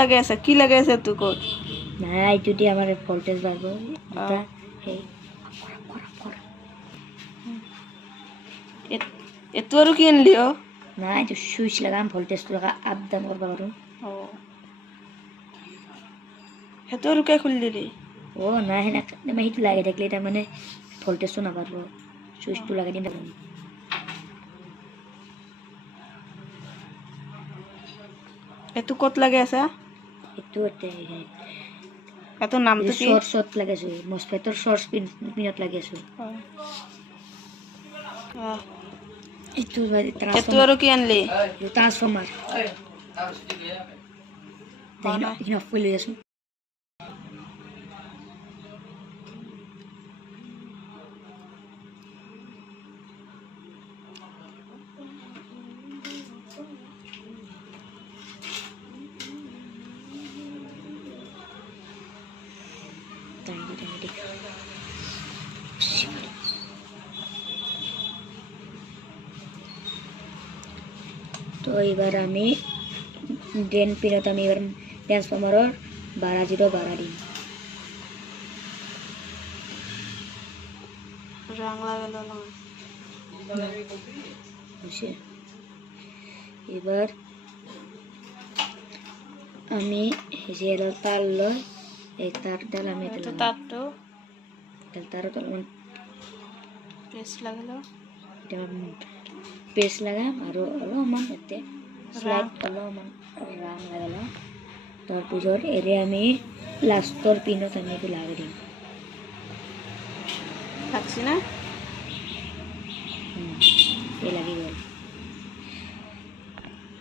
লাগে আছে কি লাগে আছে তুই কত না এইটো দি আমার ভোল্টেজ বাড়বো এটা এই এতো আৰু কি আনলিও না এইটো সুইচ লাগাম ভোল্টেজ লাগা আপ ডাউন করবা পারো ও হেতো আৰু কে খুলি দিলি ও না হেনা আমি হিট লাগে দেখলে এটা মানে ভোল্টেজটো না পারবো সুইচটো লাগাই দিন দেখুন এতো কত লাগে আছে এটো এতে এতো নামটো কি শর্ট শর্ট লাগাইছো মসফেটৰ শৰ্ট পিনত লাগাইছো এটো এতো আৰু কি আনলি ট্রান্সফর্মার তাই না ফুলে যাছো তো এবার আমি ড্রেন পিনত আমি এবার ট্রান্সফর্মারের 12 বাড়া দিই রং লাগালো না বুঝছে এবার আমি যে তার লয় এই তারটা আমি তো তারটো তারও তো পেস্ট লাগালো এটা পেস্ট লাগাম আৰু অলপমান এতে স্লাইড অলপমান ৰাং লাগালো তাৰপিছত এৰে আমি লাষ্টৰ পিনত আমি এইটো লাগাই দিম লাগছি না এই লাগি গ'ল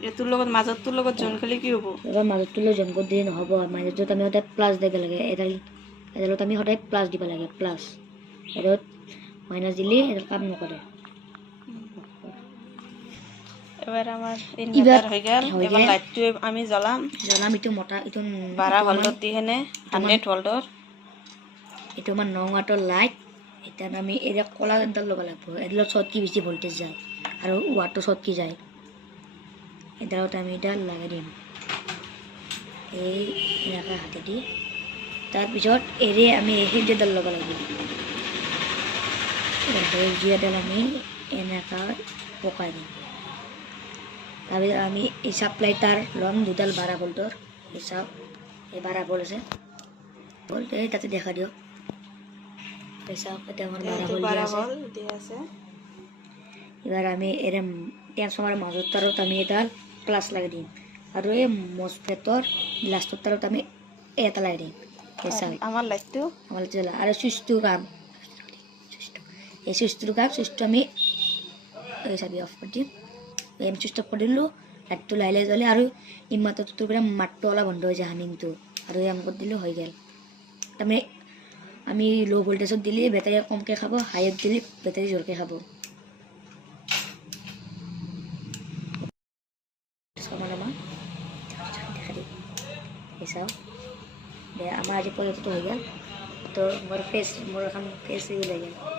এটোৰ লগত মাজৰটোৰ লগত জইন কৰিলে কি হ'ব এবাৰ মাজতটো লৈ জইন কৰি দিলে নহ'ব মাজতটোত আমি সদায় প্লাছ দিব লাগে এডালত আমি সদায় প্লাছ দিব লাগে প্লাছ এডালত মাইনাছ দিলে এডাল কাম নকৰে এবার আমার ইনভার্টার হয়ে গেল এবার লাইটটো আমি জ্বলাম ইটো মোটা ইটো 12 ভোল্টত দি হেনে 100 ভোল্টৰ এইটো আমাৰ 9 ওয়াটৰ লাইট এটা আমি এৰে কলা এডাল ল'ব লাগিব এডালত কি বেছি ভোল্টেজ যায় আৰু ওয়াটটো কি যায় এডালত আমি এটা লগাই দিম এই এনেকা হাতে দি তাৰপিছত এৰে আমি সেইডাল ল'ব লাগিব সেইডাল আমি এনেকা পকাই দিম তাৰপিছত আমি এই সাপ্লাই তাৰ লম দুডাল 12 ভোল্টৰ হিসাব এই 12 ভোল্ট আছে ভোল্ট এই তাতে দেখা দিও হিসাব এটা আমার 12 ভোল্ট দিয়া আছে এবার আমি এর ট্রান্সফরমারের মাজত তারত আমি এটা প্লাস লাগাই দিম আৰু এই মসফেটৰ লাষ্টৰ তাৰত আমি এটা লাগাই দিম হিসাব আমাৰ লাইটটো জ্বলা আৰু সুইচটো কাম এই সুইচটো আমি এই চাবি অফ কৰি দিম এম সুইচ অফ কৰি দিলোঁ লাইটটো লাহে জ্বলে আৰু ইমানটোৰ পৰা মাতটো অলপ বন্ধ হৈ যায় হানিংটো আৰু এম কৰি দিলোঁ হৈ গ'ল তাৰমানে আমি লো ভোল্টেজত দিলে বেটাৰী কমকৈ খাব হাইত দিলে বেটাৰী জোৰকৈ খাব দেখা দিম আমাৰ আজি পৰ্যন্তটো হৈ গ'ল তো মোৰ এখন ফেচ লাগি গ'ল